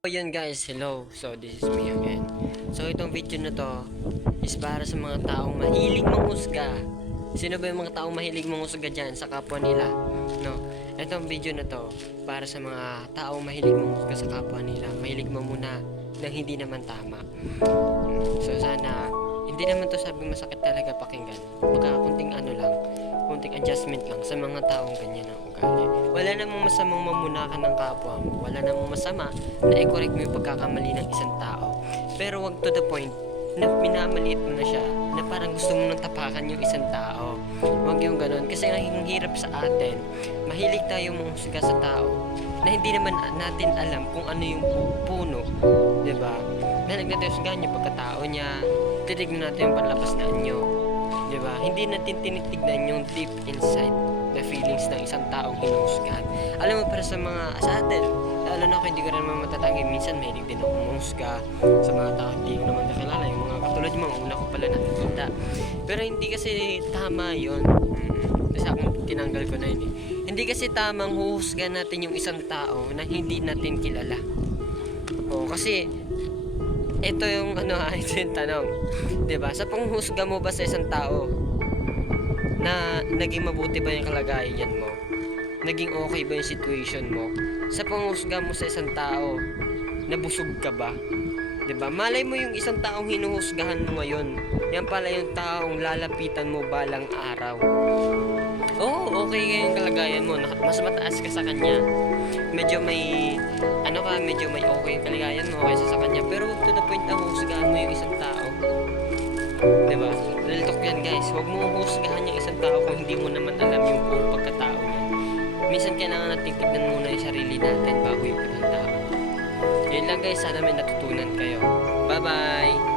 So yun guys, hello. So this is me again. So itong video na to is para sa mga taong mahilig manghusga. Sino ba yung mga taong mahilig manghusga dyan sa kapwa nila? No, itong video na to para sa mga taong mahilig manghusga sa kapwa nila. Mahilig mamuna ng hindi naman tama. So sana hindi naman to sabi masakit talaga pakinggan. Baka kunting ano lang, kunting adjustment lang sa mga taong ganyan ang ugali. Wala namang masamang mamunakan ng kapwa mo. Wala namang masama na i-correct mo yung pagkakamali ng isang tao. Pero wag to the point na minamaliit mo na siya, na parang gusto mo nang tapakan yung isang tao. Wag yung ganun. Kasi ang hirap sa atin, mahilig tayo manghusga sa tao na hindi naman natin alam kung ano yung puno. Diba? Na nagtatayosgan yung pagkatao niya, titignan natin yung panlabas na anyo. Diba? Hindi natin tinitignan yung deep inside the feelings ng isang taong hinuhusgahan. Alam mo, para sa atin, lalo na ako hindi ko rin naman matatanggi, minsan mahilig din ako manghusga sa mga tao hindi ko naman nakilala, yung mga katulad yung mga una ko pala nakikita. Pero hindi kasi tama yun. Kasi akong tinanggal ko na yun eh. Hindi kasi tamang huhusgan natin yung isang tao na hindi natin kilala. Kasi ito yung ito yung tanong. Diba? Sa panghusga mo ba sa isang tao na naging mabuti ba yung kalagayan mo? Naging okay ba yung situation mo? Sa panghusga mo sa isang tao, nabusog ka ba? Diba? Malay mo yung isang taong hinuhusgahan mo ngayon. Yan pala yung taong lalapitan mo balang araw. Okay yung kalagayan mo. Mas mataas ka sa kanya. Medyo may okay yung kalagayan mo kaysa sa kanya. Pero wag to the point na husgahan mo yung isang tao. Diba? Real talk yan guys. Huwag mo husgahan yung isang tao kung hindi mo naman alam yung buong pagkatao niya. Minsan kailangan natin tignan muna yung sarili natin bago yung ibang tao. Yun lang guys. Sana may natutunan kayo. Bye bye!